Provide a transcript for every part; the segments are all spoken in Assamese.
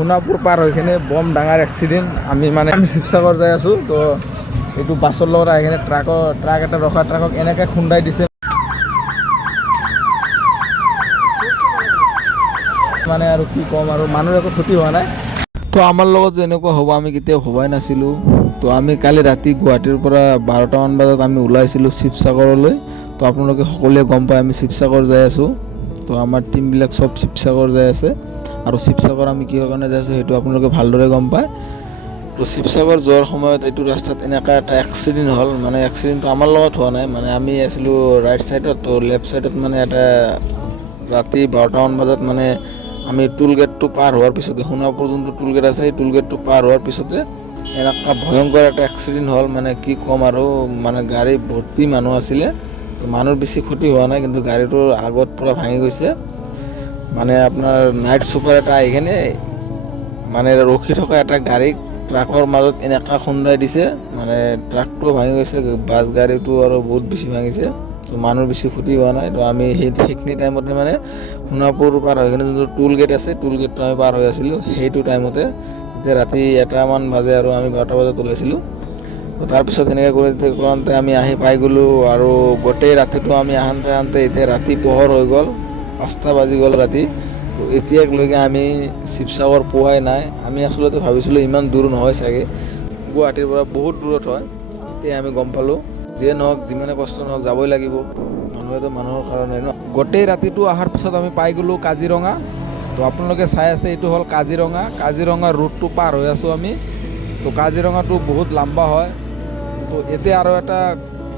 সোণাপুৰ পাৰ হৈ কিনে বম ডাঙৰ এক্সিডেণ্ট। আমি শিৱসাগৰ যাই আছোঁ, তো এইটো বাছৰ লগত আহি কিনে ট্ৰাক এটা ৰখা ট্ৰাকক এনেকৈ খুন্দাই দিছে, মানে আৰু কি ক'ম, আৰু মানুহৰ একো ক্ষতি হোৱা নাই। তো আমাৰ লগত যে এনেকুৱা হ'ব আমি কেতিয়াও ভবাই নাছিলোঁ। তো আমি কালি ৰাতি গুৱাহাটীৰ পৰা 12টামান বজাত আমি ওলাইছিলোঁ শিৱসাগৰলৈ। তো আপোনালোকে সকলোৱে গম পায় আমি শিৱসাগৰ যাই আছোঁ। তো আমাৰ টিমবিলাক চব শিৱসাগৰ যাই আছে, আৰু শিৱসাগৰ আমি কিহৰ কাৰণে যাই আছোঁ সেইটো আপোনালোকে ভালদৰে গম পায়। তো শিৱসাগৰ যোৱাৰ সময়ত এইটো ৰাস্তাত এনেকুৱা এটা এক্সিডেণ্ট হ'ল, মানে এক্সিডেণ্টটো আমাৰ লগত হোৱা নাই, মানে আমি আছিলোঁ ৰাইট ছাইডত, তো লেফ্ট ছাইডত মানে এটা ৰাতি 12টামান বজাত মানে আমি টোল গেটটো পাৰ হোৱাৰ পিছতে, সোণাপুৰ যোনটো টোল গেট আছে সেই টোল গেটটো পাৰ হোৱাৰ পিছতে এনেকুৱা ভয়ংকৰ এটা এক্সিডেণ্ট হ'ল, মানে কি ক'ম আৰু, মানে গাড়ী ভৰ্তি মানুহ আছিলে। তো মানুহৰ বেছি ক্ষতি হোৱা নাই, কিন্তু গাড়ীটোৰ আগত পূৰা ভাঙি গৈছে। মানে আপোনাৰ নাইট ছুপাৰ এটা আহি কিনে মানে ৰখি থকা এটা গাড়ীক ট্ৰাকৰ মাজত এনেকুৱা খুন্দাই দিছে, মানে ট্ৰাকটোও ভাঙি গৈছে, বাছ গাড়ীটো আৰু বহুত বেছি ভাঙিছে। তো মানুহৰ বেছি ক্ষতি হোৱা নাই। তো আমি সেইখিনি টাইমতে মানে সোণাপুৰ পাৰ হৈ কিনে যোনটো টোল গেট আছে, টোল গেটটো আমি পাৰ হৈ আছিলোঁ সেইটো টাইমতে। এতিয়া ৰাতি 1টামান বাজে আৰু আমি 12টা বজাত ওলাইছিলোঁ। তো তাৰপিছত এনেকৈ কৰোঁতে আমি আহি পাই গ'লোঁ, আৰু গোটেই ৰাতিটো আমি আহোঁতে এতিয়া ৰাতি পোহৰ হৈ গ'ল, 5টা বাজি গ'ল ৰাতি। তো এতিয়ালৈকে আমি শিৱসাগৰ পোৱাই নাই। আমি আচলতে ভাবিছিলোঁ ইমান দূৰ নহয় চাগে, গুৱাহাটীৰ পৰা বহুত দূৰত হয়। এতিয়া আমি গম পালোঁ যিয়ে নহওক, যিমানে কষ্ট নহওক যাবই লাগিব, মানুহেতো মানুহৰ কাৰণে ন। গোটেই ৰাতিটো অহাৰ পিছত আমি পাই গ'লোঁ কাজিৰঙা। তো আপোনালোকে চাই আছে এইটো হ'ল কাজিৰঙা ৰোডটো পাৰ হৈ আছোঁ আমি। তো কাজিৰঙাটো বহুত লম্বা হয়। তো এতিয়া আৰু এটা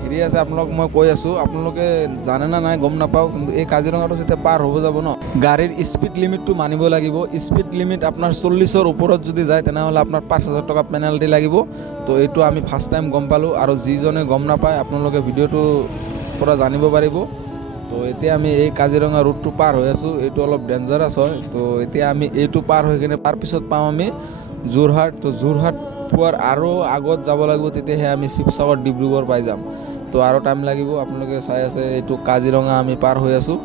হেৰি আছে, আপোনালোক মই কৈ আছোঁ, আপোনালোকে জানে না নাই গম নাপাওঁ, কিন্তু এই কাজিৰঙাটো যেতিয়া পাৰ হ'ব যাব ন, গাড়ীৰ স্পীড লিমিটটো মানিব লাগিব। স্পীড লিমিট আপোনাৰ 40ৰ ওপৰত যদি যায় তেনেহ'লে আপোনাৰ 5,000 টকা পেনাল্টি লাগিব। তো এইটো আমি ফাৰ্ষ্ট টাইম গম পালোঁ, আৰু যিজনে গম নাপায় আপোনালোকে ভিডিঅ'টোৰ পৰা জানিব পাৰিব। তো এতিয়া আমি এই কাজিৰঙা ৰোডটো পাৰ হৈ আছোঁ, এইটো অলপ ডেঞ্জাৰাছ হয়। তো এতিয়া আমি এইটো পাৰ হৈ কিনে তাৰপিছত পাওঁ আমি যোৰহাট। তো যোৰহাট পোৱাৰ আৰু আগত যাব লাগিব, তেতিয়াহে আমি শিৱসাগৰ ডিব্ৰুগড় পাই যাম। তো আৰু টাইম লাগিব। আপোনালোকে চাই আছে এইটো কাজিৰঙা আমি পাৰ হৈ আছোঁ।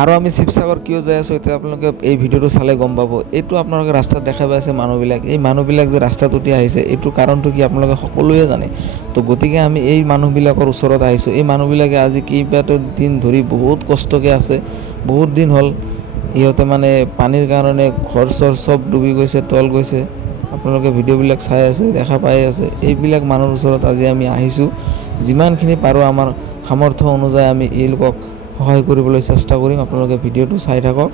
আৰু আমি শিৱসাগৰ কিয় যাই আছোঁ এতিয়া আপোনালোকে এই ভিডিঅ'টো চালে গম পাব। এইটো আপোনালোকে ৰাস্তাত দেখা পাই আছে মানুহবিলাক, এই মানুহবিলাক যে ৰাস্তাত উঠি আহিছে এইটো কাৰণটো কি আপোনালোকে সকলোৱে জানে। তো গতিকে আমি এই মানুহবিলাকৰ ওচৰত আহিছোঁ। এই মানুহবিলাকে আজি কেইবাটা দিন ধৰি বহুত কষ্টকৈ আছে, বহুত দিন হ'ল। ইহঁতে মানে পানীৰ কাৰণে ঘৰ চৰ চব ডুবি গৈছে, তল গৈছে। আপোনালোকে ভিডিঅ'বিলাক চাই আছে, দেখা পাই আছে। এইবিলাক মানুহৰ ওচৰত আজি আমি আহিছোঁ। যিমানখিনি পাৰোঁ আমাৰ সামৰ্থ্য অনুযায়ী আমি এই লোকক সহায় কৰিবলৈ চেষ্টা কৰিম। আপোনালোকে ভিডিঅ'টো চাই থাকক।